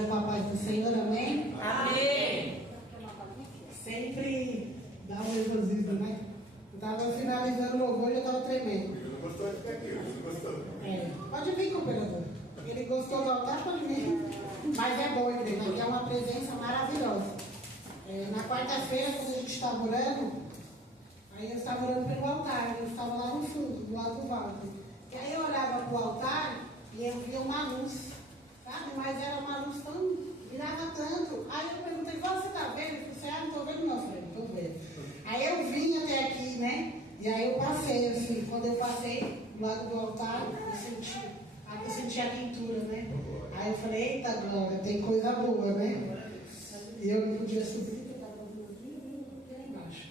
dia com a paz do Senhor, amém? Amém. Sempre dá um nervosismo, né? Eu estava finalizando o louvor e eu estava tremendo. Ele não gostou de ficar aqui, ele não gostou. Pode vir, cooperador. Ele gostou do altar, pode vir. Mas é bom, igreja, aqui é uma presença maravilhosa. Na quarta-feira, quando a gente estava orando, aí eu estava orando pelo altar, eu estava lá no fundo, do lado do vale. E aí eu olhava para o altar e eu via uma luz, sabe? Mas era uma luz tão, virava tanto. Aí eu perguntei, você está vendo? Ele disse, não estou vendo não, filho, não estou vendo. Aí eu vim até aqui, né? E aí eu passei, assim, quando eu passei do lado do altar, eu senti a quentura, né? Aí eu falei, eita glória, tem coisa boa, né? E eu não podia subir, porque estava lá embaixo.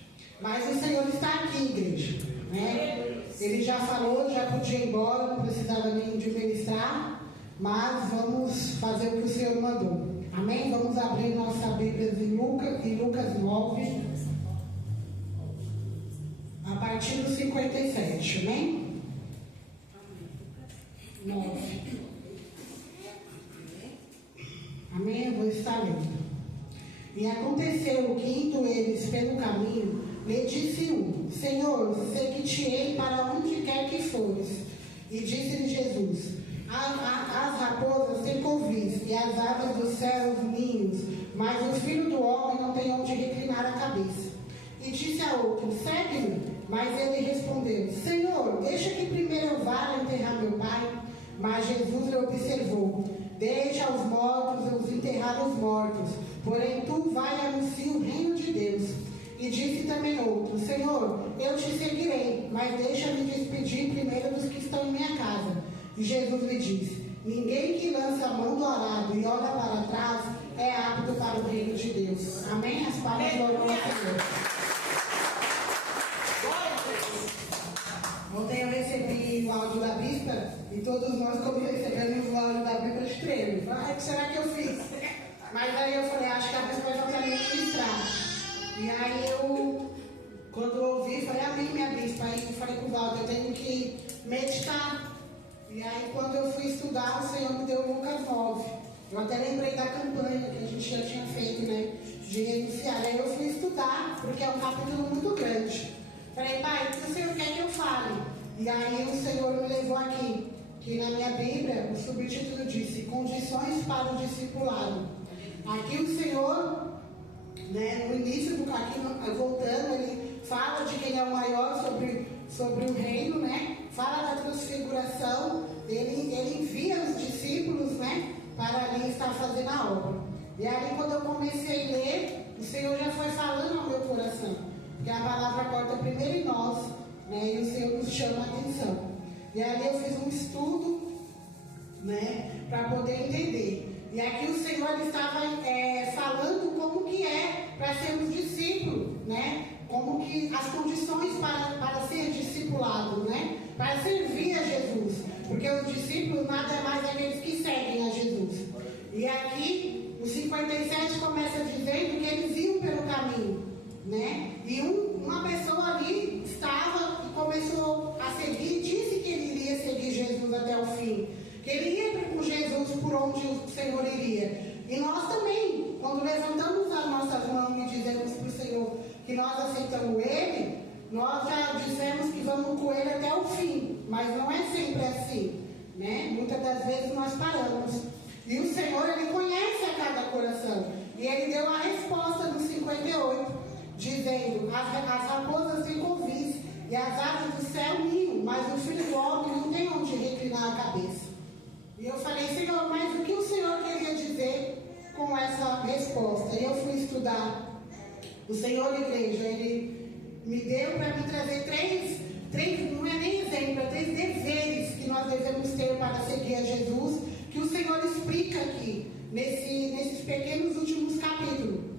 Mas o Senhor está aqui, igreja, né? Ele já falou, já podia ir embora, não precisava nem de ministrar, mas vamos fazer o que o Senhor mandou. Amém? Vamos abrir nossa Bíblia em Lucas 9, a partir do 57, amém? 9. Amém? Eu vou estar lendo. E aconteceu que, indo eles pelo caminho, lhe disse um: Senhor, seguir-te-ei para onde quer que fores. E disse-lhe Jesus: as raposas têm covis, e as aves do céu os ninhos, mas o filho do homem não tem onde reclinar a cabeça. E disse a outro: segue-me. Mas ele respondeu: Senhor, deixa que primeiro eu vá enterrar meu pai. Mas Jesus lhe observou: deixa os mortos os enterrar os mortos, porém tu vai e anuncia o reino de Deus. E disse também outro: Senhor, eu te seguirei, mas deixa-me despedir primeiro dos que estão em minha casa. E Jesus lhe disse: ninguém que lança a mão do arado e olha para trás é apto para o reino de Deus. Amém? As palavras do Senhor. Ontem eu recebi o áudio da bispa e todos nós, como recebemos o áudio da bispa, trememos. O que será que eu fiz? Mas aí eu falei, acho que a bispa vai para me ministrar. E aí eu, quando eu ouvi, falei, amém, minha bispa. Aí eu falei com o Valdo, eu tenho que meditar. E aí quando eu fui estudar, o Senhor me deu Lucas 9. Eu até lembrei da campanha que a gente já tinha feito, né? De renunciar. Aí eu fui estudar, porque é um capítulo muito grande. Falei, pai, o que o Senhor quer que eu fale? E aí o Senhor me levou aqui, que na minha Bíblia, o subtítulo disse, condições para o discipulado. Aqui o Senhor, né, no início do capítulo, voltando, ele fala de quem é o maior sobre o reino, né? Fala da transfiguração, ele envia os discípulos, né, para ali estar fazendo a obra. E aí quando eu comecei a ler, o Senhor já foi falando ao meu coração. Porque a palavra corta primeiro em nós, né? E o Senhor nos chama a atenção. E ali eu fiz um estudo, né? Para poder entender. E aqui o Senhor estava falando como que é para sermos discípulos, né? Como que as condições para ser discipulado, né? Para servir a Jesus. Porque os discípulos nada é mais aqueles que seguem a Jesus. E aqui o 57 começa dizendo que eles iam pelo caminho. Né? E uma pessoa ali estava e começou a seguir, disse que ele iria seguir Jesus até o fim, que ele ia com Jesus por onde o Senhor iria. E nós também, quando levantamos as nossas mãos e dizemos para o Senhor que nós aceitamos Ele, nós já dizemos que vamos com Ele até o fim, mas não é sempre assim, né? Muitas das vezes nós paramos. E o Senhor, Ele conhece a cada coração, e Ele deu a resposta no 58, dizendo, as raposas têm covis e as aves do céu ninho, mas o filho do homem não tem onde reclinar a cabeça. E eu falei, Senhor, mas o que o Senhor queria dizer com essa resposta? E eu fui estudar. O Senhor, igreja, Ele me deu para me trazer três, não é nem exemplo, é 3 deveres que nós devemos ter para seguir a Jesus, que o Senhor explica aqui, nesses pequenos últimos capítulos.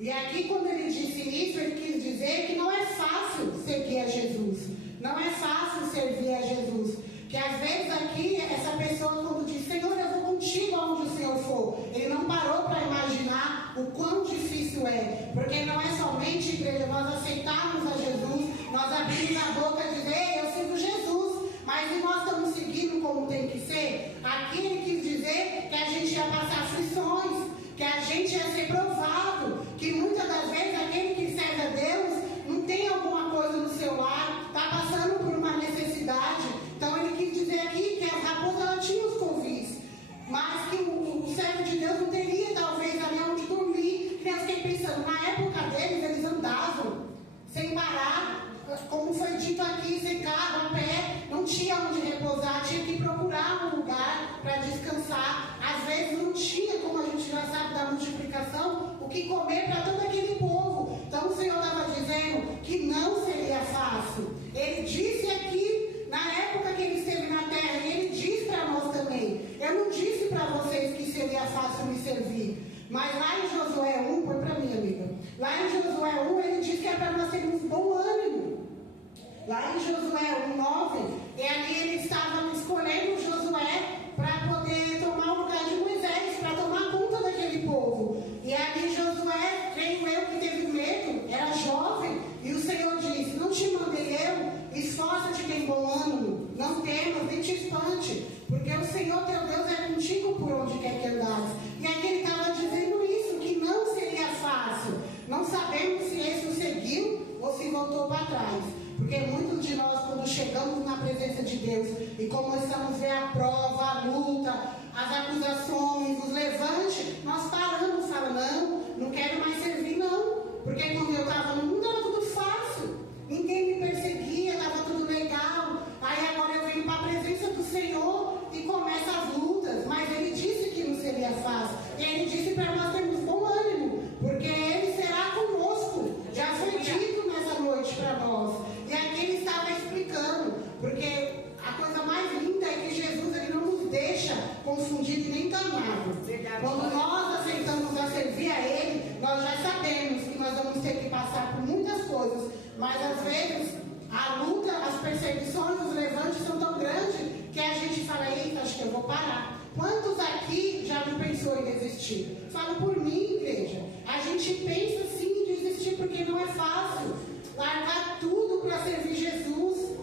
E aqui quando ele disse isso, ele quis dizer que não é fácil seguir a Jesus. Não é fácil servir a Jesus. Que às vezes aqui, essa pessoa quando diz, Senhor, eu vou contigo aonde o Senhor for. Ele não parou para imaginar o quão difícil é. Porque não é somente, igreja, nós aceitarmos a Jesus, nós abrimos a boca e dizer, eu sigo Jesus. Mas e nós estamos seguindo como tem que ser? Aqui ele quis dizer que a gente ia passar aflições, para descansar. Às vezes não tinha, como a gente já sabe da multiplicação, o que comer para todo aquele povo. Então o Senhor estava dizendo que não seria fácil. Ele disse aqui, na época que ele esteve na terra, e ele diz para nós também. Eu não disse para vocês que seria fácil me servir. Mas lá em Josué 1, põe para mim, amiga. Lá em Josué 1, ele diz que é para nós termos bom ânimo. Lá em Josué 1:9, e ali ele estava escolhendo Josué para poder tomar o lugar de Moisés, para tomar conta daquele povo. E ali Josué, creio eu que teve medo, era jovem, e o Senhor disse: não te mandei eu, esforça-te, tem bom ânimo, não temas, nem te espante, porque o Senhor teu Deus é contigo por onde quer que andares. E aqui ele estava dizendo isso, que não seria fácil. Não sabemos se esse o seguiu ou se voltou para trás. Porque muitos de nós, quando chegamos na presença de Deus e começamos a ver a prova, a luta, as acusações, os levantes, nós paramos e falamos: não quero mais servir não. Porque quando eu estava no mundo era tudo fácil. Ninguém me perseguia, estava tudo legal. Aí agora eu venho para a presença do Senhor e começa as lutas. Mas Ele disse que não seria fácil. E Ele disse para nós termos bom ânimo, porque Ele será conosco. Já foi dito nessa noite para nós. E aqui Ele estava explicando, porque a coisa mais linda é que Jesus ele não nos deixa confundido e nem enganado. Quando nós aceitamos a servir a Ele, nós já sabemos que nós vamos ter que passar por muitas coisas. Mas às vezes a luta, as perseguições, os levantes são tão grandes que a gente fala: eita, acho que eu vou parar. Quantos aqui já não pensou em desistir? Falo por mim, igreja. A gente pensa sim em desistir porque não é fácil. Largar tudo para servir Jesus.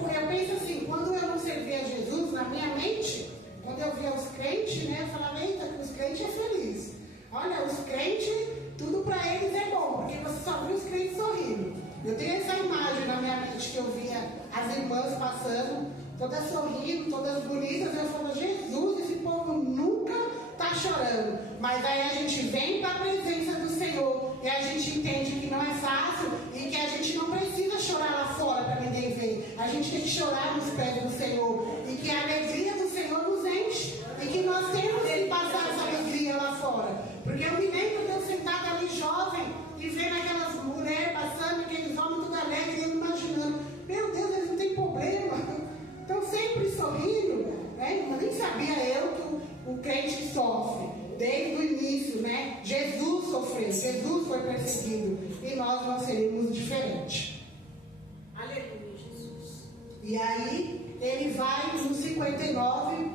Eu penso assim, quando eu não servia a Jesus, na minha mente, quando eu via os crentes, né, eu falava: eita, que os crentes é feliz. Olha, os crentes, tudo para eles é bom, porque você só viu os crentes sorrindo. Eu tenho essa imagem na minha mente que eu via as irmãs passando, todas sorrindo, todas bonitas. Eu falo: Jesus, esse povo nunca está chorando. Mas aí a gente vem para a presença do Senhor e a gente entende que não é fácil e que a gente não precisa chorar lá fora para ninguém ver. A gente tem que chorar nos pés do Senhor e que a alegria do Senhor nos enche e que nós temos que passar essa alegria lá fora. Porque eu me lembro de eu sentada ali jovem e vendo aquelas mulheres passando, aqueles homens tudo alegres, e eu imaginando: meu Deus, eles não têm problema, estão sempre sorrindo, né? Mas nem sabia eu que o crente sofre desde o início, né? Jesus sofreu, Jesus foi perseguido e nós não seremos diferentes. Aleluia, Jesus. E aí ele vai no 59,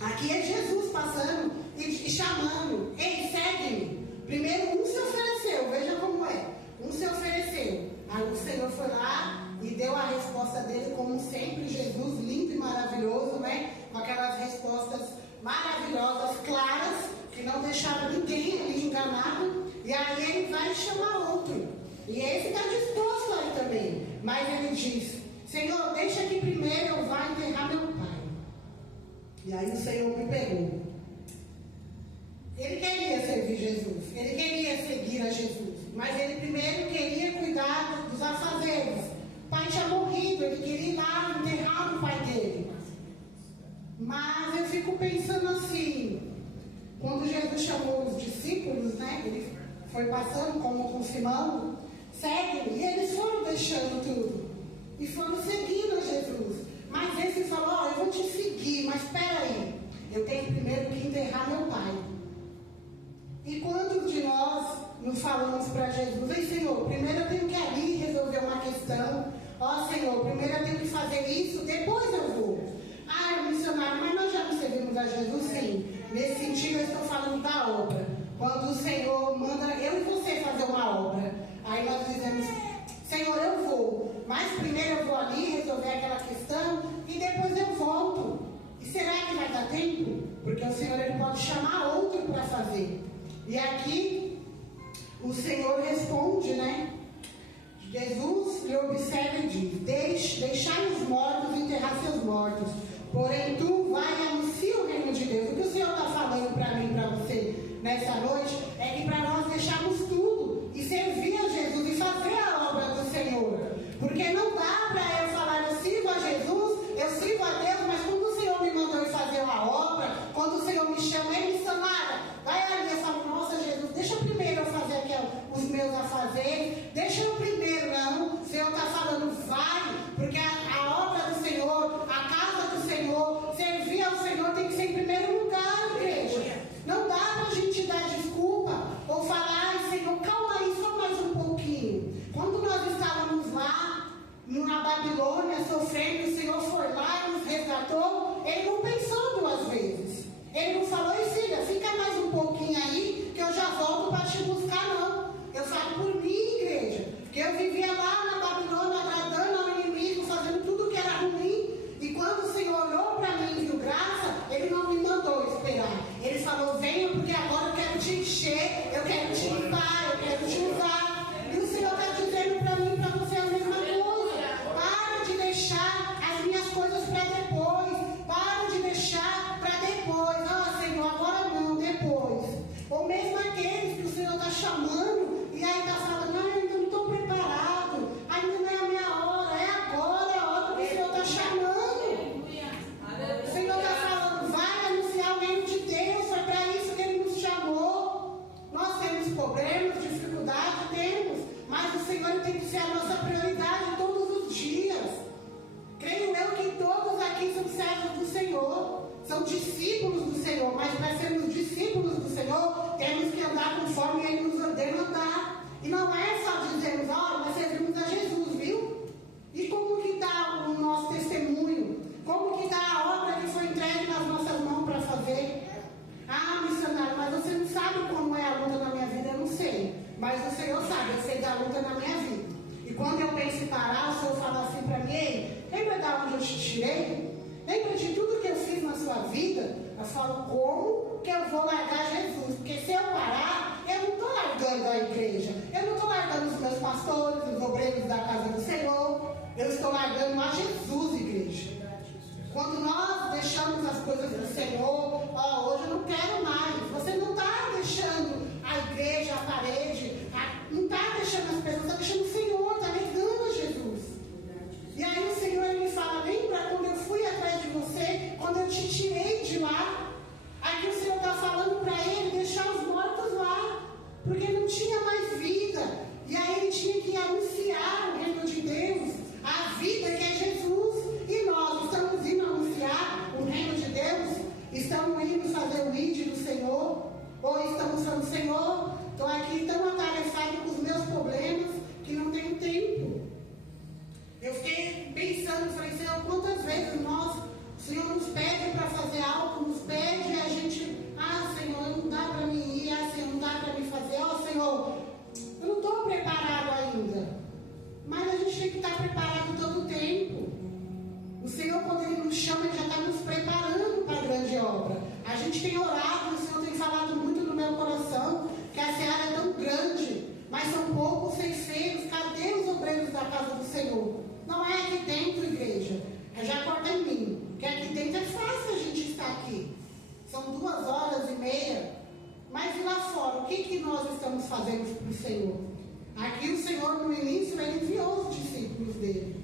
aqui é Jesus passando e chamando: ei, segue-me. Primeiro um se ofereceu, veja como é, um se ofereceu. Aí o Senhor foi lá e deu a resposta dele, como sempre, Jesus lindo e maravilhoso, né? Com aquelas respostas maravilhosas, claras, que não deixaram ninguém ali enganado. E aí ele vai chamar outro. E esse está disposto aí também. Mas ele diz: Senhor, deixa que primeiro eu vá enterrar meu pai. E aí o Senhor me pegou. Ele queria servir Jesus, ele queria seguir a Jesus, mas ele primeiro queria cuidar dos afazeres. O pai tinha morrido, ele queria ir lá enterrar o pai dele. Mas eu fico pensando assim, quando Jesus chamou os discípulos, né, ele foi passando como com Simão, segue, e eles foram deixando tudo, e foram seguindo a Jesus. Mas esse falou: eu vou te seguir, mas espera aí, eu tenho primeiro que enterrar meu pai. E quantos de nós não falamos para Jesus: ei, Senhor, primeiro eu tenho que ir ali resolver uma questão. Ó, Senhor, primeiro eu tenho que fazer isso, depois eu vou. Ah, missionário, mas nós já não servimos a Jesus? Sim. Nesse sentido eu estou falando da obra. Quando o Senhor manda eu e você fazer uma obra, aí nós dizemos: Senhor, eu vou, mas primeiro eu vou ali resolver aquela questão e depois eu volto. E será que vai dar tempo? Porque o Senhor ele pode chamar outro para fazer. E aqui o Senhor responde, né? Jesus lhe observa e diz: deixai os mortos enterrar seus mortos, porém tu vai e anuncia o reino de Deus. O que o Senhor está falando para mim e para você nessa noite é que para nós deixarmos tudo e servir a Jesus e fazer a obra do Senhor. Porque não dá para eu falar: eu sirvo a Jesus, eu sirvo a Deus, mas quando o Senhor me mandou ir fazer uma obra, são discípulos do Senhor, mas para sermos discípulos do Senhor, temos que andar conforme Ele nos ordena andar. E não é só dizermos, olha, nós servimos a Jesus, viu? E como que está o nosso testemunho? Como que está a obra que foi entregue nas nossas mãos para fazer? Ah, missionário, mas você não sabe como é a luta na minha vida, eu não sei. Mas o Senhor sabe, eu sei da luta na minha vida. E quando eu penso em parar, o Senhor fala assim para mim, ei, lembra de onde eu te tirei? Lembra de tudo que eu fiz na sua vida? Eu falo, como que eu vou largar Jesus? Porque se eu parar, eu não estou largando a igreja. Eu não estou largando os meus pastores, os obreiros da casa do Senhor. Eu estou largando a Jesus, igreja. Quando nós deixamos as coisas do Senhor, hoje eu não quero mais. Você não está deixando a igreja, a parede, não está deixando as pessoas, está deixando o Senhor, está negando a Jesus. E aí o Senhor ele me fala, lembra quando eu fui atrás de você, quando eu te tirei de lá? Aqui o Senhor está falando para ele deixar os mortos lá, porque não tinha mais vida. E aí ele tinha que anunciar o reino de Deus, a vida que é Jesus. E nós estamos indo anunciar o reino de Deus? Estamos indo fazer o ID do Senhor? Ou estamos falando, Senhor, estou aqui tão atarefado com os meus problemas que não tenho tempo. Eu fiquei pensando, falei, Senhor, quantas vezes o Senhor nos pede para fazer algo, nos pede e a gente, Senhor, não dá para mim ir, Senhor, não dá para me fazer, Senhor, eu não estou preparado ainda. Mas a gente tem que estar preparado todo o tempo. O Senhor, quando Ele nos chama, Ele já está nos preparando para a grande obra. A gente tem orado, o Senhor tem falado muito no meu coração, que a seara é tão grande, mas são poucos ceifeiros. Cadê os obreiros da casa do Senhor? Não é aqui dentro, igreja. Já corta em mim. Porque aqui dentro é fácil a gente estar aqui. São 2h30. Mas e lá fora, o que nós estamos fazendo para o Senhor? Aqui o Senhor, no início, Ele enviou os discípulos dele.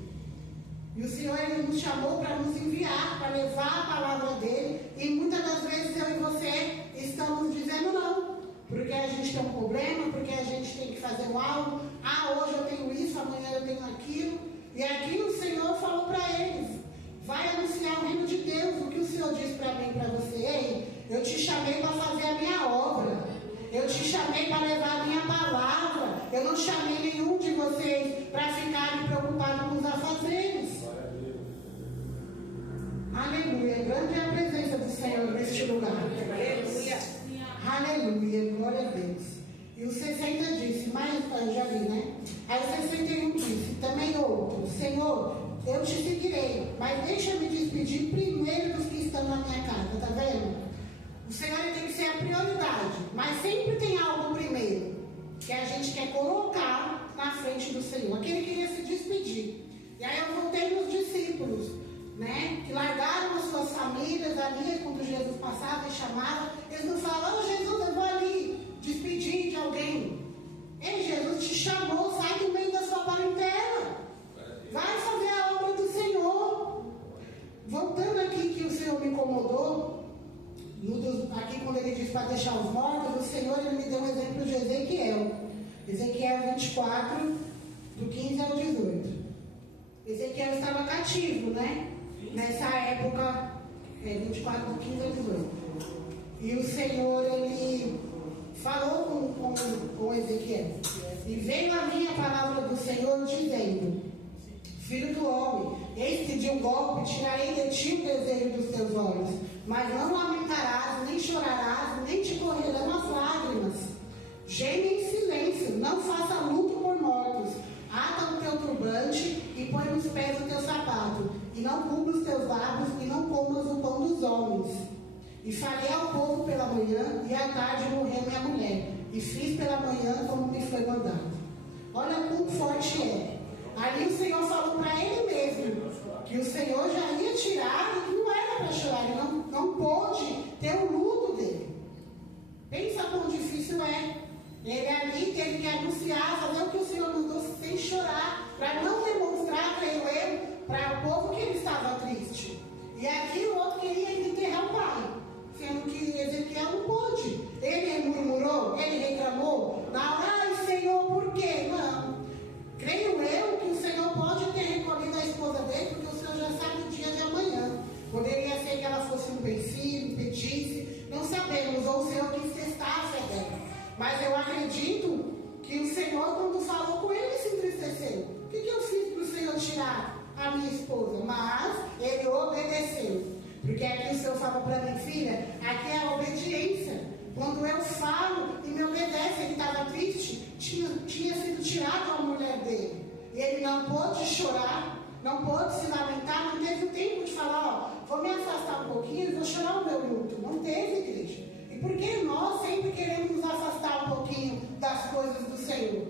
E o Senhor, Ele nos chamou para nos enviar, para levar a palavra dEle. E muitas das vezes eu e você estamos dizendo não. Porque a gente tem um problema, porque a gente tem que fazer algo. Hoje eu tenho isso, amanhã eu tenho aquilo. E aqui o Senhor falou para eles, vai anunciar o reino de Deus. O que o Senhor disse para mim e para você? Ei, eu te chamei para fazer a minha obra. Eu te chamei para levar a minha palavra. Eu não chamei nenhum de vocês para ficarem preocupados com os afazeres. Aleluia. Grande é a presença do Senhor neste lugar. Aleluia. Aleluia. Glória a Deus. E o 60 disse, mas eu já vi, né? Aí o 61 disse, também outro, Senhor, eu te seguirei, mas deixa-me despedir primeiro dos que estão na minha casa, tá vendo? O Senhor tem que ser a prioridade, mas sempre tem algo primeiro, que a gente quer colocar na frente do Senhor. Aqui ele queria se despedir. E aí eu voltei nos discípulos, né? Que largaram as suas famílias ali, quando Jesus passava e chamava, eles não falam, Jesus, eu vou ali despedir de alguém. Ei, Jesus te chamou, sai do meio da sua parentela. Vai fazer a obra do Senhor. Voltando aqui que o Senhor me incomodou, aqui quando ele diz para deixar os mortos, o Senhor ele me deu um exemplo de Ezequiel. Ezequiel 24, do 15 ao 18. Ezequiel estava cativo, né? Nessa época, 24, do 15 ao 18. E o Senhor, ele falou com Ezequiel. E veio a minha palavra do Senhor dizendo, filho do homem, eis que de um golpe tirarei de ti o desejo dos teus olhos, mas não lamentarás, nem chorarás, nem te correrão as lágrimas. Geme em silêncio, não faça luto por mortos. Ata o teu turbante e põe nos pés o teu sapato, e não cubra os teus lábios, e não comas o pão dos homens. E falei ao povo pela manhã, e à tarde morreu minha mulher, e fiz pela manhã como me foi mandado. Olha quão forte é. Ali o Senhor falou para ele mesmo, que o Senhor já ia tirar, e que não era para chorar, ele não pôde ter o luto dele. Pensa quão difícil é. Ele ali teve que anunciar, fazer o que o Senhor mandou sem chorar, para não demonstrar, creio eu, para o povo que ele estava triste. E aqui o outro queria enterrar o pai, sendo que Ezequiel não pôde. Ele murmurou, ele reclamou, ai Senhor, por quê? Não. Creio eu que o Senhor pode ter recolhido a esposa dele, porque o Senhor já sabe o dia de amanhã. Poderia ser que ela fosse um pecil, ou o Senhor quis testar a fé dela. Mas eu acredito que o Senhor, quando falou com ele, se entristeceu. O que eu fiz para o Senhor tirar a minha esposa? Mas ele obedeceu. Porque aqui o Senhor fala para mim, filha, aqui é a obediência. Quando eu falo e me obedece, ele estava triste, tinha sido tirado a mulher dele. E ele não pôde chorar, não pôde se lamentar, não teve o tempo de falar, vou me afastar um pouquinho e vou chorar o meu luto. Não teve, igreja. E por que nós sempre queremos nos afastar um pouquinho das coisas do Senhor?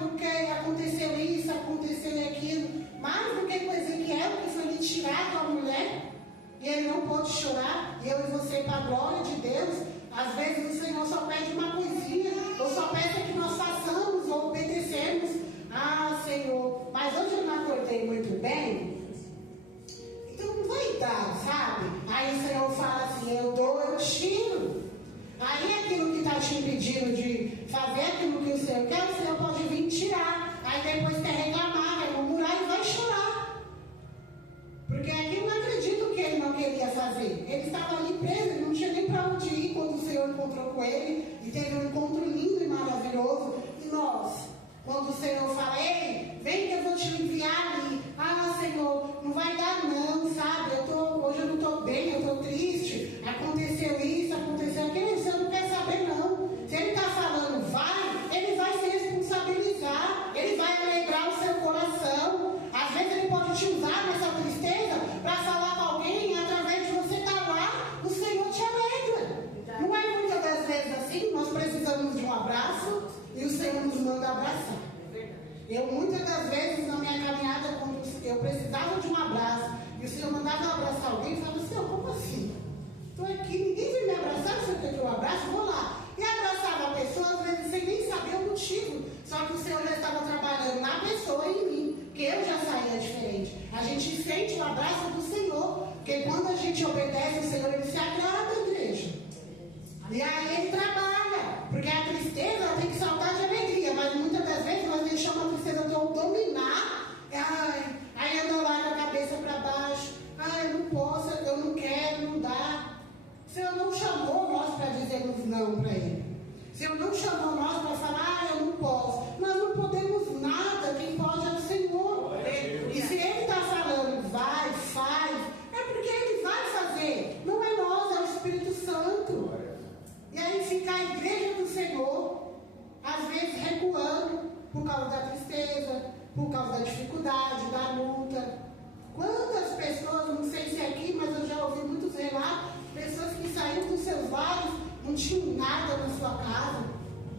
Porque aconteceu isso, aconteceu aquilo. Mais do que com Ezequiel, que foi lhe tirado a mulher, e ele não pôde chorar, e eu e você, para a glória de Deus, às vezes o Senhor só pede uma coisinha, ou só pede que nós façamos ou obedecemos. Senhor, mas hoje eu não acordei muito bem, então não vai dar, sabe? Aí o Senhor fala assim, eu dou, eu tiro. Aí aquilo que está te impedindo de fazer aquilo que o Senhor quer, o Senhor pode vir tirar. Aí depois quer reclamar, vai murmurar e vai chorar. Porque aqui eu não acredito que ele não queria fazer. Ele estava ali preso, ele não tinha nem para onde ir quando o Senhor encontrou com ele. E teve um encontro lindo e maravilhoso. E nós, quando o Senhor fala, ei, vem que eu vou te enviar ali. Senhor, não vai dar não, sabe? Hoje eu não estou bem, eu estou triste. Aconteceu isso, aconteceu aquilo. O Senhor não quer saber não. Se ele está falando, vai, ele vai se responsabilizar. Ele vai alegrar o seu coração. Às vezes ele pode te usar nessa tristeza para falar com alguém. Através de você estar lá, o Senhor te alegra. Não é muitas das vezes assim? Nós precisamos de um abraço e o Senhor nos manda abraçar. Eu muitas das vezes na minha caminhada, quando eu precisava de um abraço e o Senhor mandava abraçar alguém, eu falava, Senhor, como assim? Estou aqui, ninguém veio me abraçar, o Senhor quer que eu abraço, vou lá. E abraçava a pessoa, às vezes sem nem saber o motivo, só que o Senhor já estava trabalhando na pessoa e em mim, porque eu já saía diferente. A gente sente o abraço do Senhor, porque quando a gente obedece o Senhor, ele se agrada, igreja. E aí ele trabalha, porque a tristeza ela tem que saltar de alegria, mas muitas das vezes nós deixamos a tristeza dominar. Aí anda lá com a cabeça para baixo. Eu não posso, eu não quero, não dá. O Senhor não chamou nós para dizermos não para Ele. O Senhor não chamou nós para falar, eu não posso. Nós não podemos nada, quem pode é o Senhor. E se Ele está falando, vai, faz, é porque Ele vai fazer. Não é nós, é o Espírito Santo. E aí fica a igreja do Senhor, às vezes recuando por causa da tristeza, por causa da dificuldade, da luta. Quantas pessoas, não sei se é aqui, mas eu já ouvi muitos relatos, pessoas que saíram dos seus lares, não tinham nada na sua casa,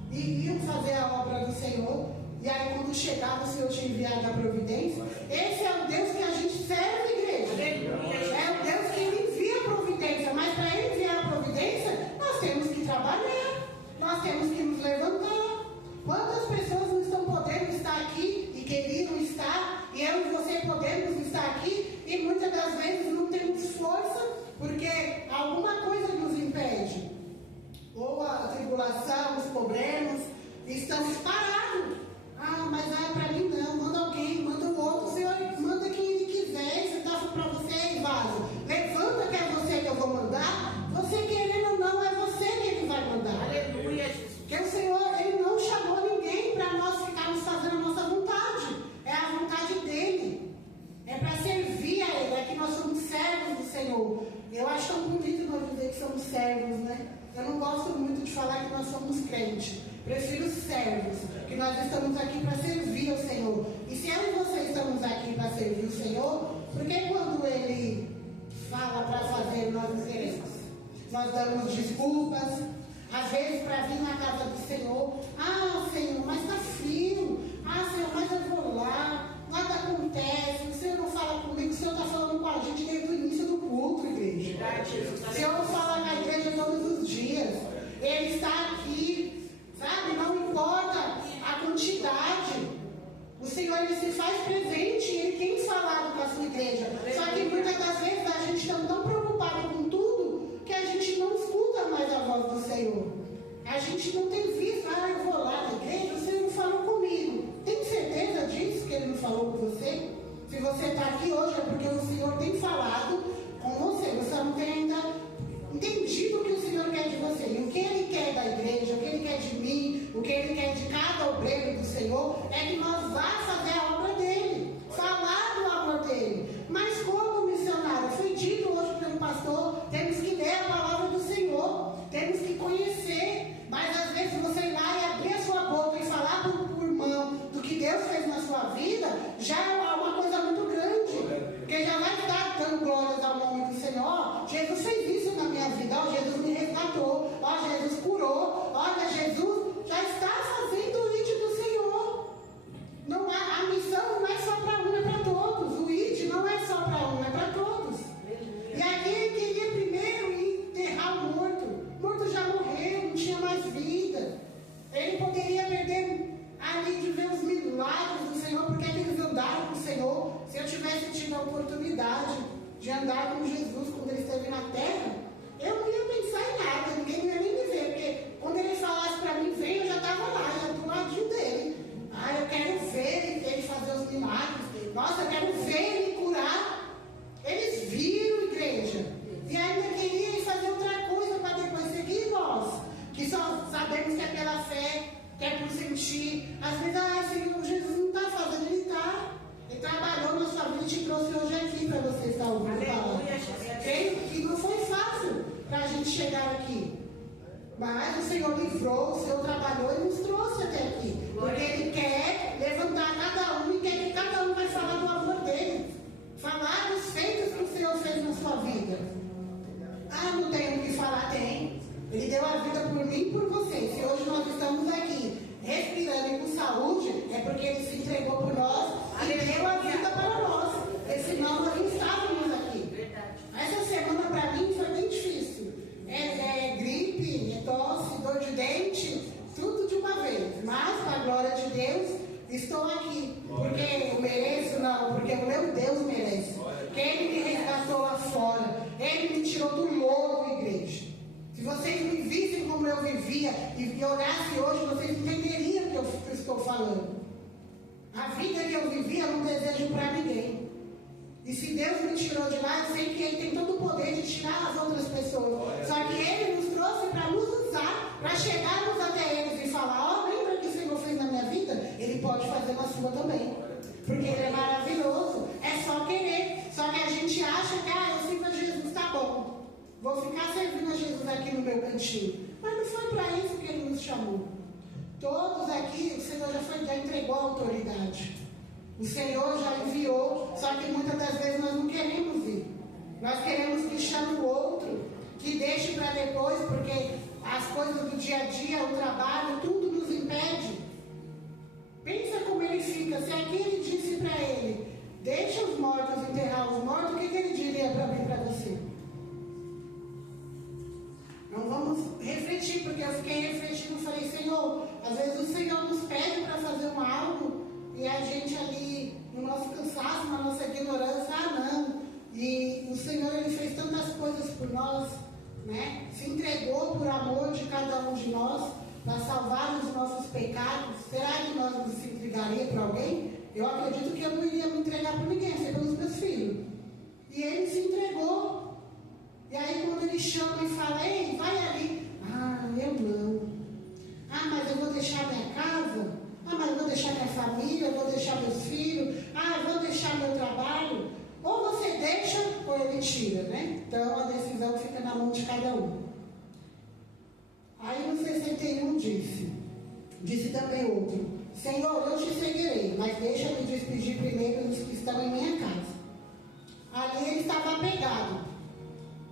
e iam fazer a obra do Senhor, e aí quando chegava o Senhor te enviava a providência. Esse é o Deus que a gente serve, igreja. É o Deus que Ele envia a providência, mas para Ele enviar a providência, nós temos que trabalhar, nós temos que nos levantar. Quantas pessoas não estão podendo estar aqui e queriam estar, e eu e você podemos estar aqui, e muitas das vezes não temos força, porque alguma coisa nos impede, ou a tribulação, os problemas, estamos parados. Mas para mim não, manda alguém, manda o outro, o Senhor manda quem Ele quiser, se está para você, vaso, levanta que é você que eu vou mandar, você querendo ou não, é você que Ele vai mandar. Aleluia, Jesus. Porque o Senhor, Ele não chamou ninguém para nós ficarmos fazendo a nossa vontade, é a vontade dEle, é para servir a Ele, é que nós somos servos do Senhor. Eu acho tão bonito nós dizer que somos servos, né? Eu não gosto muito de falar que nós somos crentes. Prefiro servos, que nós estamos aqui para servir ao Senhor. E se eu e você estamos aqui para servir o Senhor, porque quando Ele fala para fazer, nós não queremos? Nós damos desculpas, às vezes para vir na casa do Senhor. Senhor, mas está frio. Senhor, mas eu vou lá. Nada acontece. O Senhor não fala comigo. O Senhor está falando com a gente desde o início do culto, igreja. O Senhor fala com a igreja todos os dias. Ele está aqui, sabe? Não importa a quantidade. O Senhor, Ele se faz presente. Ele tem falado com a sua igreja. Só que muitas das vezes a gente está tão preocupado com tudo que a gente não escuta mais a voz do Senhor. A gente não tem visto. Eu vou lá na igreja, o Senhor não falou comigo. Tem certeza disso que Ele não falou com você? Se Senhor. Olha, Jesus já está fazendo o ID do Senhor. Não há, a missão não é só para um, é para todos. O ID não é só para um, é para todos. E aqui ele queria primeiro enterrar o morto. O morto já morreu, não tinha mais vida. Ele poderia perder ali de ver os milagres do Senhor, porque eles andaram com o Senhor. Se eu tivesse tido a oportunidade de andar com Jesus quando ele esteve na terra, eu não ia pensar em nada, ninguém ia nem me ver, porque quando ele falasse para mim, vem, eu já estava lá, já do ladinho dele. Ah, eu quero ver ele fazer os milagres. Nossa, eu quero ver ele curar. Eles viram, igreja, e ainda queriam fazer outra coisa para depois seguir nós, que só sabemos que é pela fé, que é por sentir. Às vezes, Senhor, Jesus não está fazendo, ele está. Ele trabalhou na sua vida e te trouxe hoje aqui para você estar ouvindo falar. Creio que não foi fácil para a gente chegar aqui. Mas o Senhor livrou, o Senhor trabalhou e nos trouxe até aqui. Porque Ele quer levantar cada um e quer que cada um vai falar do amor dele. Falar dos feitos que o Senhor fez na sua vida. Ah, não tenho o que falar, tem. Ele deu a vida por mim e por você. Se hoje nós estamos aqui respirando e com saúde, é porque Ele se entregou por nós e deu a vida para nós. Porque senão nós não estávamos aqui. Essa semana para mim foi bem difícil. É gripe, tosse, dor de dente, tudo de uma vez. Mas, para a glória de Deus, estou aqui. Porque eu mereço? Não, porque o meu Deus merece. Porque Ele me resgatou lá fora. Ele me tirou do lodo, igreja. Se vocês me vissem como eu vivia e olhassem hoje, vocês entenderiam o que eu estou falando. A vida que eu vivia eu não desejo para ninguém. E se Deus me tirou de lá, eu sei que Ele tem todo o poder de tirar as outras pessoas. Só que Ele nos trouxe para nos usar, para chegarmos até eles e falar, ó, lembra que o Senhor fez na minha vida? Ele pode fazer na sua também. Porque Ele é maravilhoso. É só querer. Só que a gente acha que, eu sirvo a Jesus, tá bom. Vou ficar servindo a Jesus aqui no meu cantinho. Mas não foi para isso que Ele nos chamou. Todos aqui, o Senhor já entregou a autoridade. O Senhor já enviou, só que muitas das vezes nós não queremos ir. Nós queremos que chame o outro, que deixe para depois, porque as coisas do dia a dia, o trabalho, tudo nos impede. Pensa como ele fica. Se aqui ele disse para ele, deixa os mortos enterrar os mortos, o que ele diria para mim e para você? Não vamos refletir, porque eu fiquei refletindo e falei, Senhor, às vezes o Senhor nos pede para fazer algo e a gente ali, no nosso cansaço, na nossa ignorância, não. E o Senhor, Ele fez tantas coisas por nós, né? Se entregou por amor de cada um de nós, para salvar os nossos pecados. Será que nós nos entregaria para alguém? Eu acredito que eu não iria me entregar para ninguém, a ser pelos meus filhos. E Ele se entregou. E aí quando Ele chama e fala, ei, vai ali. Eu não. Mas eu vou deixar minha casa. Mas eu vou deixar minha família, eu vou deixar meus filhos. Eu vou deixar meu trabalho. Ou você deixa, ou Ele tira, né? Então a decisão fica na mão de cada um. Aí no 61 disse também outro, Senhor, eu te seguirei, mas deixa me despedir primeiro dos que estão em minha casa. Ali ele estava apegado.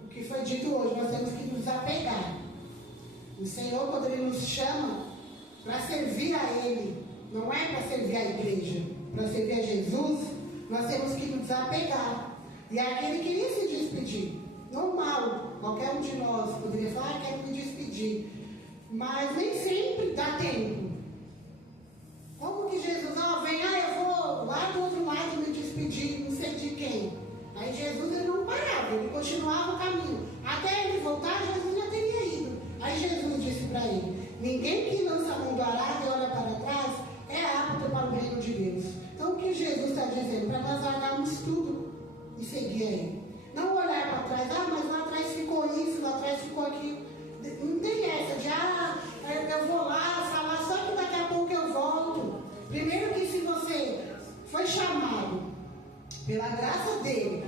O que foi dito hoje, nós temos que nos apegar. O Senhor, quando Ele nos chama para servir a Ele, não é para servir a igreja, para servir a Jesus, nós temos que nos apegar. E aqui Ele queria se despedir. Normal, qualquer um de nós poderia falar, quero me despedir. Mas nem sempre dá tempo. Como que Jesus, vem, eu vou lá do outro lado me despedir, não sei de quem. Aí Jesus ele não parava, ele continuava o caminho. Até ele voltar, Jesus já teria ido. Aí Jesus disse para ele, ninguém que lança a mão do arado e olha para trás é apto para o reino de Deus. Então o que Jesus está dizendo? Para nós largarmos tudo e seguir a Ele. Não olhar para trás, mas lá atrás ficou isso, lá atrás ficou aquilo. Não tem essa de, eu vou lá falar, só que daqui a pouco eu volto. Primeiro que se você foi chamado pela graça dele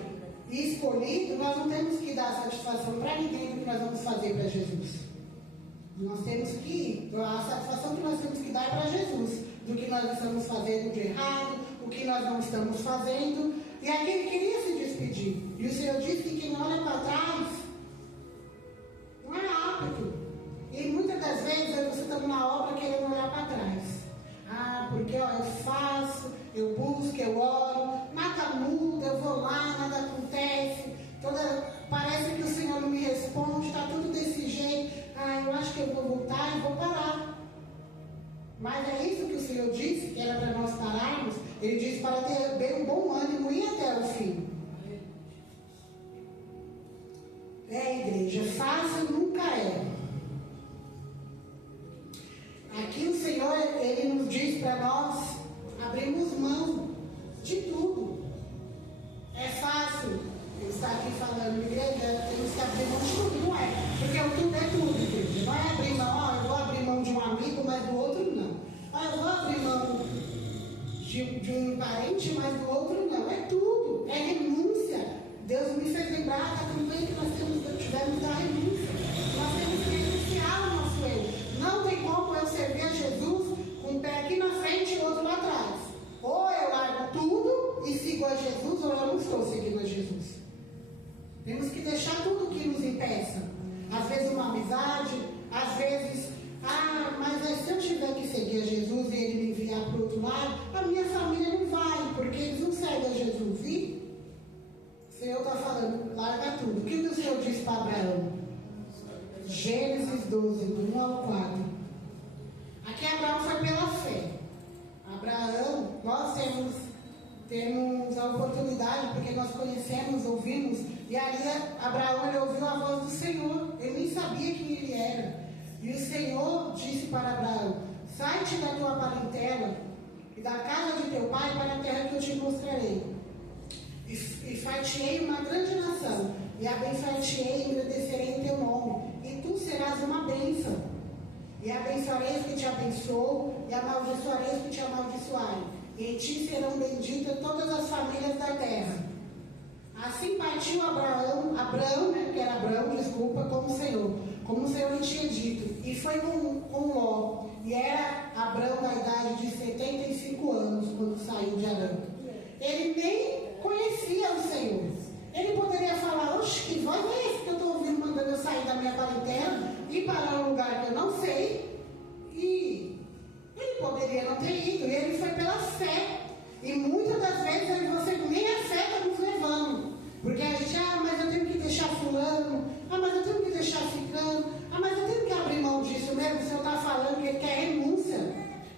e escolhido, nós não temos que dar satisfação para ninguém do que nós vamos fazer para Jesus. Nós temos que, a satisfação que nós temos que dar é para Jesus, do que nós estamos fazendo de errado, o que nós não estamos fazendo. E aqui ele queria se despedir. E o Senhor disse que quem olha para trás não é apto. E muitas das vezes eu vou voltar e vou parar. Mas é isso que o Senhor disse, que era para nós pararmos. Ele disse para ter bem um bom ânimo e ir até o fim. Igreja, fácil nunca é. Aqui o Senhor, Ele nos diz para nós abrirmos mão de tudo. É fácil estar aqui falando, igreja, temos que abrir mão de tudo, não é? Porque o tudo é tudo, igreja. Não é abrir mão, eu vou abrir mão de um amigo, mas do outro não. Eu vou abrir mão de um parente, mas do outro não. É tudo, é renúncia. Deus me fez lembrar da campanha que nós tivemos da renúncia. Nós temos que renunciar o nosso eu. Não tem como eu servir a Jesus com um pé aqui na frente e o outro lá atrás. Ou eu largo tudo e sigo a Jesus, ou eu não estou seguindo a Jesus. Temos que deixar tudo que nos impeça. Às vezes uma amizade, às vezes, mas se eu tiver que seguir a Jesus e Ele me enviar para o outro lado, a minha família não vai, porque eles não seguem a Jesus. E o Senhor está falando, larga tudo. O que o Senhor disse para Abraão? Gênesis 12, do 1 ao 4. Aqui Abraão foi pela fé. Abraão, nós temos a oportunidade, porque nós conhecemos, ouvimos, e ali Abraão, ele ouviu a voz do Senhor. Ele nem sabia quem ele era. E o Senhor disse para Abraão: sai-te da tua parentela e da casa de teu pai para a terra que eu te mostrarei. E far-te-ei uma grande nação, e abençoar-te-ei e engrandecerei o teu nome, e tu serás uma bênção. E abençoarei os que te abençoam, e amaldiçoarei os que te amaldiçoarem. E em ti serão benditas todas as famílias da terra. Assim partiu Abraão, que era Abraão, como o Senhor lhe tinha dito. E foi com Ló. E era Abraão da idade de 75 anos, quando saiu de Arã. Ele nem conhecia o Senhor. Ele poderia falar: oxe, que voz é esse que eu estou ouvindo mandando eu sair da minha parentela e parar um lugar que eu não sei? E ele poderia não ter ido. E ele foi pela fé. E muitas das vezes eu e você nem a fé está nos levando. Porque a gente, mas eu tenho que deixar fulano, mas eu tenho que deixar ficando, mas eu tenho que abrir mão disso mesmo. O Senhor está falando que Ele quer renúncia,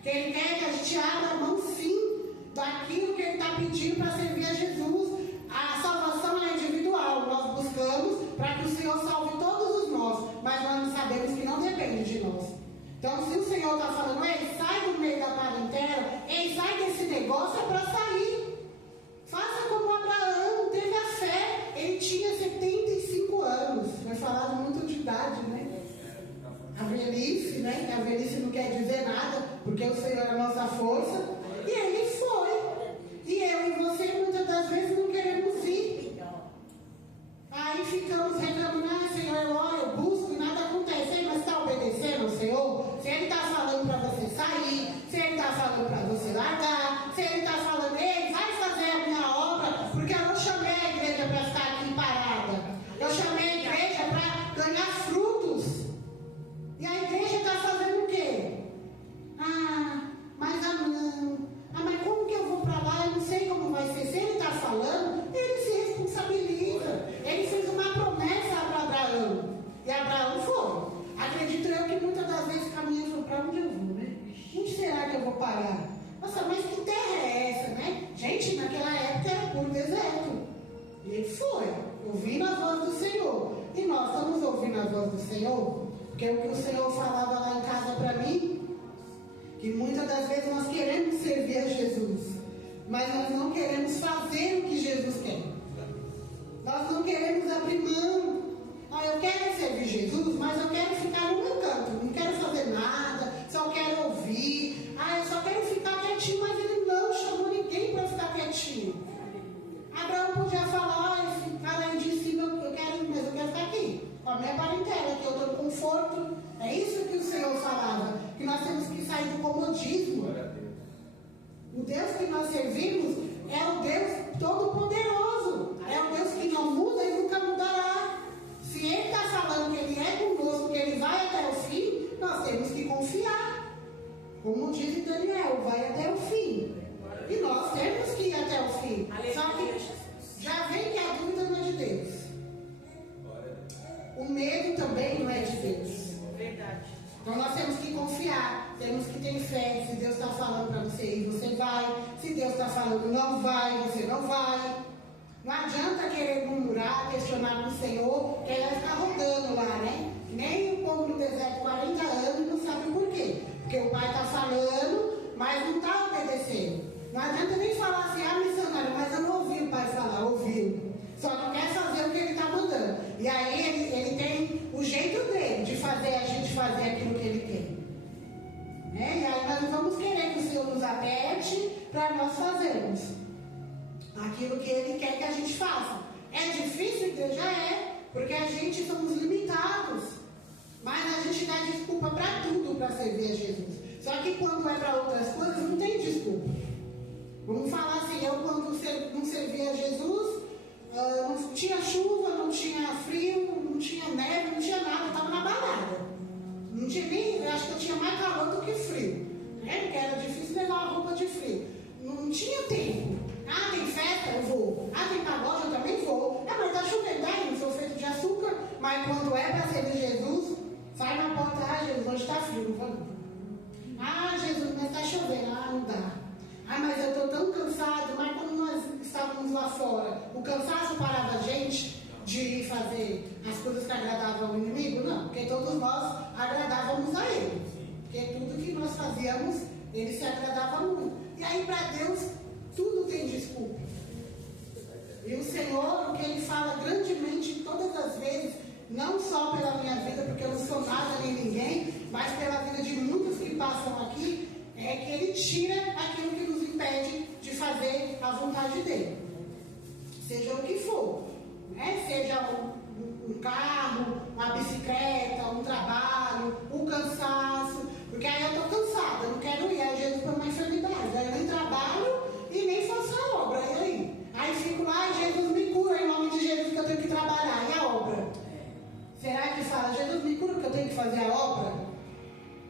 que Ele quer que a gente abra mão sim daquilo que Ele está pedindo para servir a Jesus. A salvação é individual, nós buscamos para que o Senhor salve todos os nós, mas nós sabemos que não depende de nós. Então, se o Senhor está falando, ei, sai do meio da parentela, ei, sai desse negócio, é para sair. Faça como Abraão, teve a fé. Ele tinha 75 anos. Foi falado muito de idade, né? A velhice, né? Que a velhice não quer dizer nada, porque o Senhor é a nossa força. E ele foi. E eu e você, muitas das vezes, não queremos ir. Aí ficamos reclamando: Senhor, eu oro, eu busco e nada acontece. Mas está obedecendo ao Senhor? Se Ele está falando para você sair, se Ele está falando para você largar, se Ele está falando, ei, vai fazer a minha obra, porque eu não chamei a igreja para estar aqui parada. Eu chamei a igreja para ganhar frutos. E a igreja está fazendo o quê? Mas como que eu vou para lá? Eu não sei como vai ser. Se Ele está falando, Ele se responsabiliza. Ele fez uma promessa para Abraão. E Abraão foi. Acredito eu que muitas das vezes caminhando para onde eu vou, né? Onde será que eu vou parar? Nossa, mas que terra é essa, né? Gente, naquela época era puro deserto. E ele foi, ouvindo a voz do Senhor. E nós estamos ouvindo a voz do Senhor? Porque o que o Senhor falava lá em casa para mim, que muitas das vezes nós queremos servir a Jesus, mas nós não queremos fazer o que Jesus quer. Nós não queremos abrir mão. Eu quero servir Jesus, mas eu quero ficar no meu canto. Não quero fazer nada, só quero ouvir. Eu só quero ficar quietinho, mas Ele não chamou ninguém para ficar quietinho. Abraão podia falar: esse cara aí disse, eu quero, mas eu quero ficar aqui, com a minha parentela, que eu estou no conforto. É isso que o Senhor falava, que nós temos que sair do comodismo. O Deus que nós servimos é o Deus Todo-Poderoso. É o Deus que não muda e nunca mudará. Se Ele está falando que Ele é conosco, que Ele vai até o fim, nós temos que confiar. Como diz Daniel, vai até o fim. E nós temos que ir até o fim. Só que já vem que a dúvida não é de Deus. O medo também não é de Deus. Verdade. Então nós temos que confiar, temos que ter fé. Se Deus está falando para você ir, você vai. Se Deus está falando não vai, você não vai. Não adianta querer murmurar, questionar com o Senhor, que ele vai ficar rodando lá, né? Nem o povo no deserto 40 anos não sabe por quê. Porque o pai está falando, mas não está obedecendo. Não adianta nem falar assim, missionário, mas eu não ouvi o pai falar, ouviu. Só não quer fazer o que ele está mandando. E aí ele tem o jeito dele de fazer a gente fazer aquilo que ele quer. Né? E aí nós vamos querer que o Senhor nos aperte para nós fazermos aquilo que ele quer que a gente faça. É difícil, igreja? É, porque a gente somos limitados. Mas a gente dá desculpa para tudo para servir a Jesus. Só que quando é para outras coisas, não tem desculpa. Vamos falar assim, eu quando não servia a Jesus, não tinha chuva, não tinha frio, não tinha neve, não tinha nada, eu estava na balada. Não tinha nem, eu acho que eu tinha mais calor do que frio. Né? Porque era difícil levar uma roupa de frio. Não tinha tempo. Tem festa? Eu vou. Tem pagode? Eu também vou. Mas tá chovendo, não sou feito de açúcar. Mas quando é para servir Jesus, sai na porta, Jesus, hoje está frio, não vou. Jesus, mas está chovendo. Não dá. Mas eu estou tão cansado. Mas quando nós estávamos lá fora, o cansaço parava a gente de fazer as coisas que agradavam ao inimigo? Não, porque todos nós agradávamos a ele. Porque tudo que nós fazíamos, ele se agradava muito. E aí para Deus, tudo tem desculpa. E o Senhor, o que Ele fala grandemente todas as vezes, não só pela minha vida, porque eu não sou nada nem ninguém, mas pela vida de muitos que passam aqui, é que Ele tira aquilo que nos impede de fazer a vontade dEle. Seja o que for. Né? Seja um carro, uma bicicleta, um trabalho, um cansaço. Porque aí eu estou cansada, eu não quero ir. Aí Jesus põe uma enfermidade. Aí eu nem trabalho e nem faço a obra. E aí? Aí fico lá e Jesus me cura em nome de Jesus que eu tenho que trabalhar. E a obra? Será que fala, Jesus me cura que eu tenho que fazer a obra?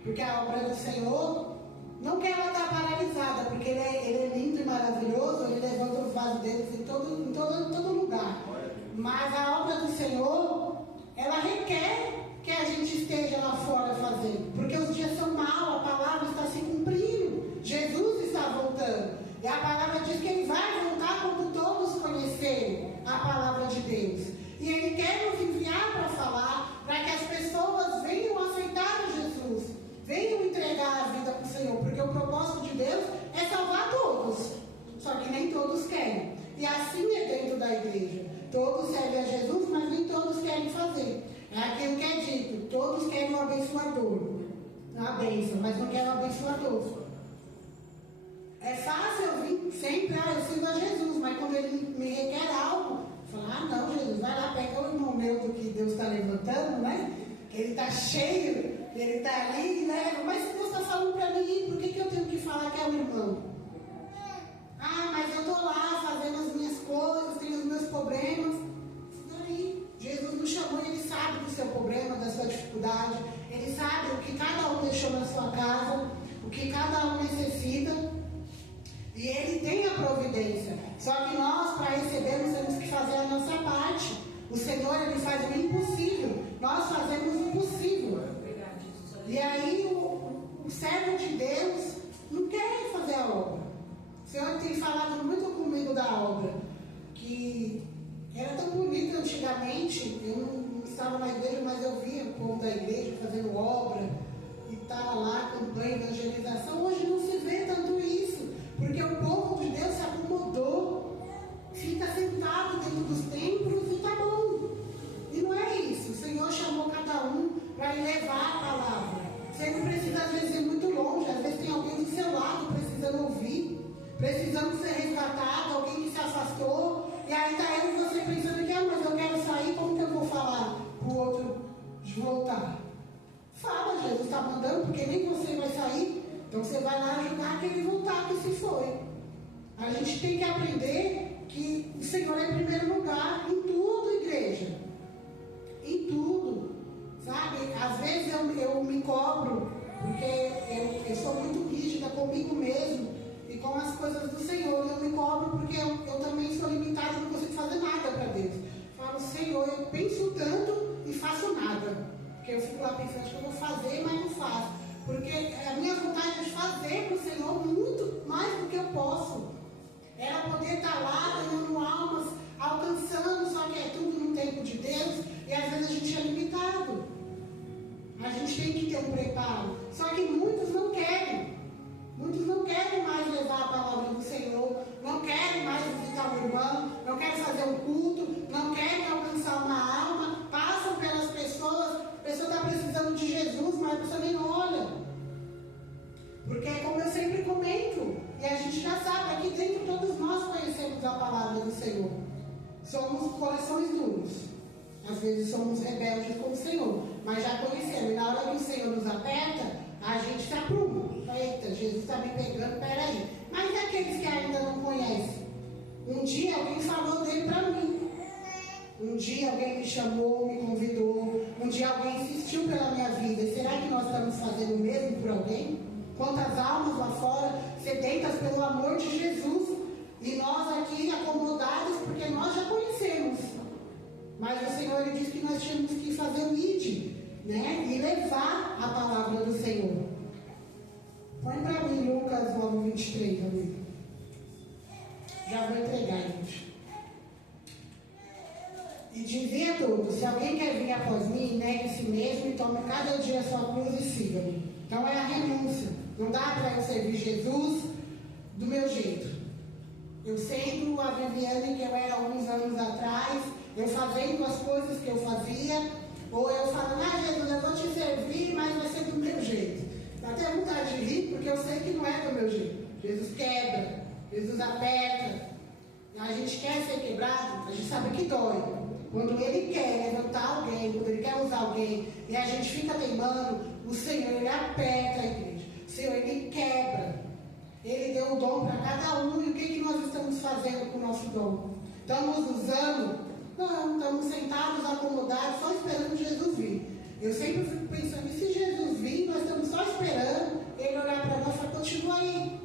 Porque a obra do Senhor, não que ela está paralisada, porque ele é lindo e maravilhoso, ele levanta os vasos deles em todo lugar. Mas a obra do Senhor, ela requer que a gente esteja lá fora fazendo. Porque os dias são maus, a palavra está se cumprindo. Jesus está voltando. E a palavra diz que Ele vai voltar quando todos conhecerem a palavra de Deus. E Ele quer nos enviar para falar, para que as pessoas venham aceitar Jesus, venham entregar a vida para o Senhor. Porque o propósito de Deus é salvar todos. Só que nem todos querem. E assim é dentro da igreja. Todos servem a Jesus, mas nem todos querem fazer. É aquilo que é dito, todos querem um abençoador. A bênção, mas não querem um abençoador. É fácil eu vir sempre, eu sirvo a Jesus, mas quando Ele me requer algo, eu falo, não, Jesus, vai lá, pega o irmão meu do que Deus está levantando, né? Que ele está cheio, ele está ali, e leva. Mas se Deus está falando para mim ir, por que eu tenho que falar que é o irmão? Mas eu estou lá fazendo as minhas coisas, tenho os meus problemas. Daí, Jesus nos chamou e Ele sabe do seu problema, da sua dificuldade. Ele sabe o que cada um deixou na sua casa, o que cada um necessita. E Ele tem a providência. Só que nós, para recebermos, temos que fazer a nossa parte. O Senhor, Ele faz o impossível. Nós fazemos o possível. E aí, o servo de Deus não quer fazer a obra. O Senhor tem falado muito comigo da obra, que era tão bonita antigamente. Eu não estava na igreja, mas eu via o povo da igreja fazendo obra, e estava lá, campanha, evangelização. Hoje não se vê tanto isso, porque o povo de Deus se acomodou, fica sentado dentro dos templos e está bom. E não é isso. O Senhor chamou cada um para levar a palavra. Você não precisa, às vezes, ir muito longe. Às vezes tem alguém do seu lado precisando ouvir, precisando ser resgatado, alguém que se afastou. E aí está eu e você pensando que, mas eu quero sair, como que eu vou falar para o outro voltar? Fala, Jesus está mandando, porque nem você vai sair. Então você vai lá ajudar aquele voltar que se foi. A gente tem que aprender que o Senhor é em primeiro lugar em tudo, igreja. Em tudo. Sabe? Às vezes eu me cobro, porque eu sou muito rígida comigo mesmo e com as coisas do Senhor. Eu me cobro porque eu também sou limitada e não consigo fazer nada para Deus. Falo, Senhor, eu penso tanto e faço nada. Porque eu fico lá pensando, acho que eu vou fazer, mas não faço. Porque a minha vontade é de fazer para o Senhor muito mais do que eu posso. Era poder estar lá, ganhando almas, alcançando, só que é tudo no tempo de Deus, e às vezes a gente é limitado. A gente tem que ter um preparo. Só que muitos não querem. Muitos não querem mais levar a palavra do Senhor, não querem mais visitar o irmão, não querem fazer um culto, não querem alcançar uma alma, passam pelas pessoas, a pessoa está precisando de Jesus, mas a pessoa nem olha. Porque é como eu sempre comento, e a gente já sabe, aqui dentro todos nós conhecemos a palavra do Senhor. Somos corações duros. Às vezes somos rebeldes com o Senhor, mas já conhecemos. E na hora que o Senhor nos aperta, a gente se apruma. Eita, Jesus está me pegando, peraí. Mas e aqueles que ainda não conhecem? Um dia alguém falou dele para mim. Um dia alguém me chamou, me convidou. Um dia alguém insistiu pela minha vida. E será que nós estamos fazendo o mesmo por alguém? Quantas almas lá fora, sedentas pelo amor de Jesus. E nós aqui acomodados porque nós já conhecemos. Mas o Senhor ele disse que nós tínhamos que fazer o ID, né? E levar a palavra do Senhor. Põe para mim Lucas 9:23, amigo. Já vou entregar, gente. E dizia a todos: se alguém quer vir após mim, negue a si mesmo e tome cada dia a sua cruz e siga-me. Então é a renúncia. Não dá para eu servir Jesus do meu jeito. Eu sendo a Viviane que eu era alguns anos atrás, eu fazendo as coisas que eu fazia, ou eu falando, Jesus, eu vou te servir, mas vai ser do meu jeito. Dá até vontade de rir, porque eu sei que não é do meu jeito. Jesus quebra, Jesus aperta. A gente quer ser quebrado, a gente sabe que dói. Quando Ele quer levantar alguém, quando Ele quer usar alguém, e a gente fica teimando, o Senhor, Ele aperta a igreja. O Senhor, Ele quebra. Ele deu um dom para cada um, e o que nós estamos fazendo com o nosso dom? Estamos usando? Não, estamos sentados, acomodados, só esperando Jesus vir. Eu sempre fico pensando, e se Jesus vir, nós estamos só esperando Ele olhar para nós e continua aí,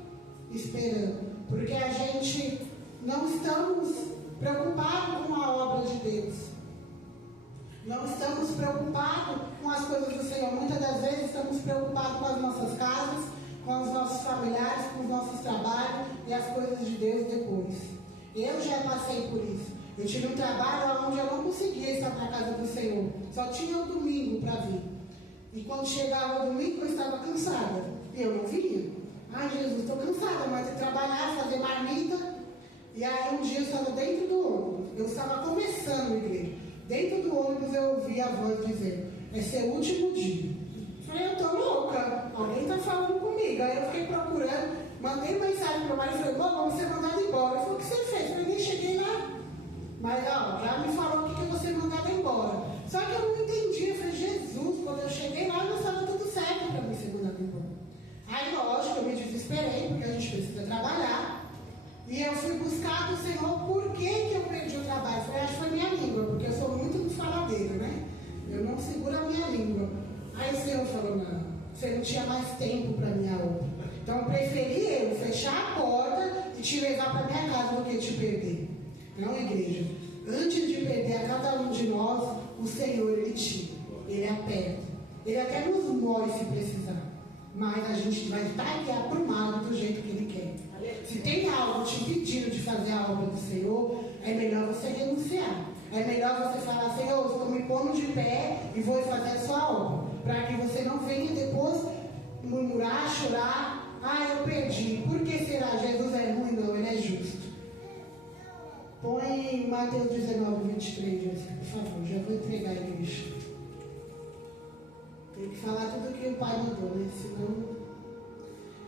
esperando. Porque a gente não estamos preocupados com a obra de Deus. Não estamos preocupados com as coisas do Senhor. Muitas das vezes estamos preocupados com as nossas casas, com os nossos familiares, com os nossos trabalhos e as coisas de Deus depois. Eu já passei por isso. Eu tive um trabalho onde eu não conseguia estar na casa do Senhor. Só tinha o domingo para vir. E quando chegava o domingo, eu estava cansada. E eu não vinha. Ai, Jesus, estou cansada, mas de trabalhar, fazer marmita. E aí um dia eu estava dentro do ônibus. Eu estava começando a igreja. Dentro do ônibus eu ouvi a voz dizendo, é seu último dia. Eu falei, eu estou louca. Alguém está falando comigo. Aí eu fiquei procurando, mandei mensagem para o marido e falei, vamos ser mandado embora. Ele falou, o que você fez? Eu falei, nem cheguei lá. Mas já me falou que eu vou ser mandado embora. Só que eu não entendi. Eu falei, Jesus, quando eu cheguei lá, não estava tudo certo para mim ser mandado embora. Aí, lógico, eu me desesperei, porque a gente precisa trabalhar. E eu fui buscar do Senhor por que eu perdi o trabalho. Eu falei, acho que foi minha língua, porque eu sou muito faladeira, né? Eu não seguro a minha língua. Aí o Senhor falou, não, você não tinha mais tempo para minha obra. Então eu preferi eu fechar a porta e te levar para minha casa do que te perder. Não, igreja. Antes de perder a cada um de nós, o Senhor, Ele tira. Ele aperta. Ele até nos morre se precisar. Mas a gente vai estar aqui aprumado do jeito que Ele quer. Se tem algo te impedindo de fazer a obra do Senhor, é melhor você renunciar. É melhor você falar, Senhor, estou me pondo de pé e vou fazer a sua obra. Para que você não venha depois murmurar, chorar. Ah, eu perdi. Por que será? Jesus é ruim? Não, Ele é justo. Põe Mateus 19:23, por favor, já vou entregar a igreja. Tem que falar tudo o que o Pai mandou, né? Senão...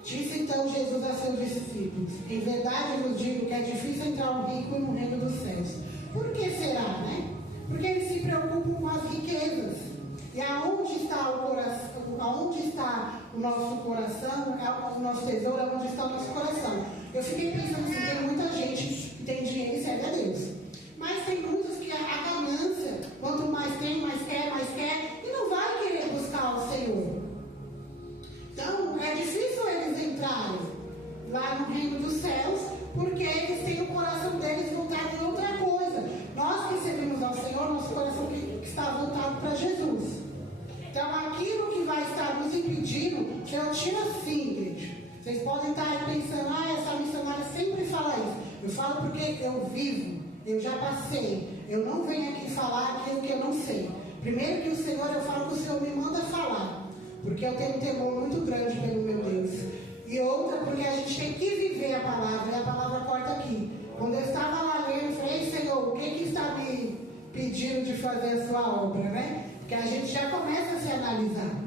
Disse então Jesus a seus discípulos, em verdade eu vos digo que é difícil entrar um rico no reino dos céus. Por que será, né? Porque eles se preocupam com as riquezas. E aonde está o coração, aonde está o nosso coração, o nosso tesouro, aonde está o nosso coração. Eu fiquei pensando assim, tem muita gente que tem dinheiro e serve a Deus. Mas tem muitos que a ganância, quanto mais tem, mais quer, e não vai querer buscar o Senhor. Então, é difícil eles entrarem lá no reino dos céus, porque eles têm o coração deles voltado em outra coisa. Nós que servimos ao Senhor, nosso coração que está eu tiro assim, igreja. Vocês podem estar aí pensando, essa missionária sempre fala isso. Eu falo porque eu vivo, eu já passei. Eu não venho aqui falar aquilo que eu não sei. Primeiro que o Senhor, eu falo que o Senhor me manda falar. Porque eu tenho um temor muito grande pelo meu Deus. E outra, porque a gente tem que viver a palavra, e a palavra corta aqui. Quando eu estava lá lendo, eu falei, Senhor, o que está me pedindo de fazer a sua obra, né? Porque a gente já começa a se analisar.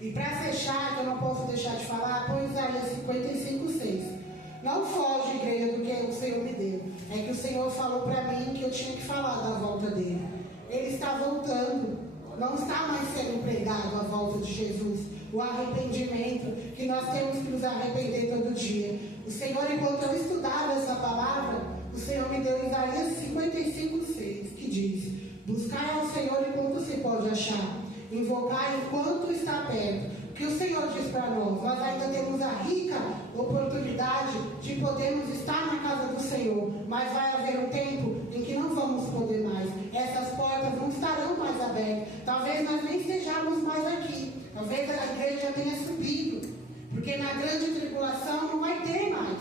E para fechar, que eu não posso deixar de falar, põe Isaías 55:6. Não foge, igreja, do que o Senhor me deu. É que o Senhor falou para mim que eu tinha que falar da volta dele. Ele está voltando. Não está mais sendo pregado a volta de Jesus. O arrependimento, que nós temos que nos arrepender todo dia. O Senhor, enquanto eu estudava essa palavra, o Senhor me deu Isaías 55:6, que diz: buscai ao Senhor enquanto se pode achar. Invocar enquanto está perto. O que o Senhor diz para nós? Nós ainda temos a rica oportunidade de podermos estar na casa do Senhor, mas vai haver um tempo em que não vamos poder mais. Essas portas não estarão mais abertas. Talvez nós nem estejamos mais aqui. Talvez a igreja já tenha subido, porque na grande tribulação não vai ter mais.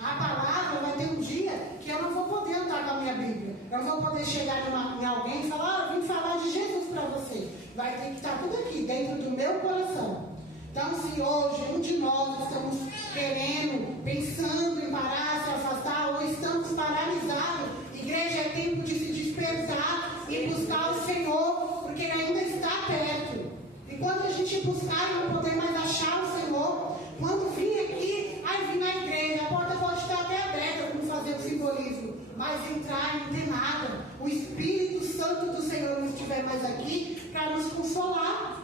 A palavra vai ter um dia que eu não vou poder andar com a minha Bíblia. Eu não vou poder chegar em alguém e falar, eu vim falar de Jesus para você. Vai ter que estar tudo aqui, dentro do meu coração. Então, se hoje um de nós estamos querendo, pensando em parar, se afastar, ou estamos paralisados, igreja, é tempo de se despertar e buscar o Senhor, porque Ele ainda está perto. E quando a gente buscar e não poder mais achar o Senhor, quando vir aqui, aí vir na igreja, a porta pode estar até aberta, como fazer o simbolismo, mas entrar e não tem nada. O Espírito Santo do Senhor não estiver mais aqui para nos consolar.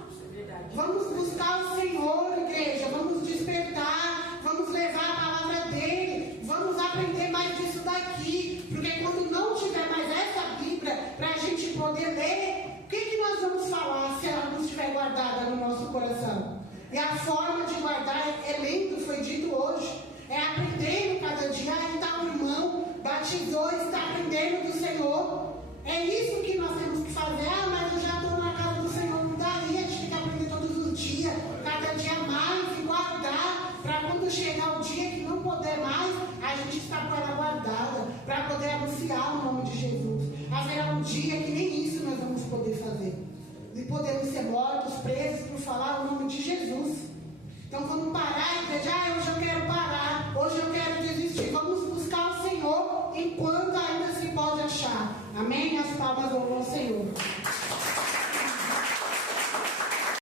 Vamos buscar o Senhor, igreja, vamos despertar, vamos levar a palavra dele, vamos aprender mais disso daqui, porque quando não tiver mais essa Bíblia para a gente poder ler, o que nós vamos falar se ela não estiver guardada no nosso coração? E a forma de guardar é lendo, foi dito hoje, é aprendendo cada dia. Aí está o irmão, batizou, está aprendendo do Senhor. É isso que nós temos que fazer. Mas eu já estou na casa do Senhor, não daí, a gente tem que aprender todos os dias, cada dia mais, e guardar, para quando chegar o dia que não poder mais, a gente está com ela guardada, para poder anunciar o nome de Jesus. Haverá um dia que nem isso nós vamos poder fazer. E podemos ser mortos, presos por falar o nome de Jesus. Então vamos parar.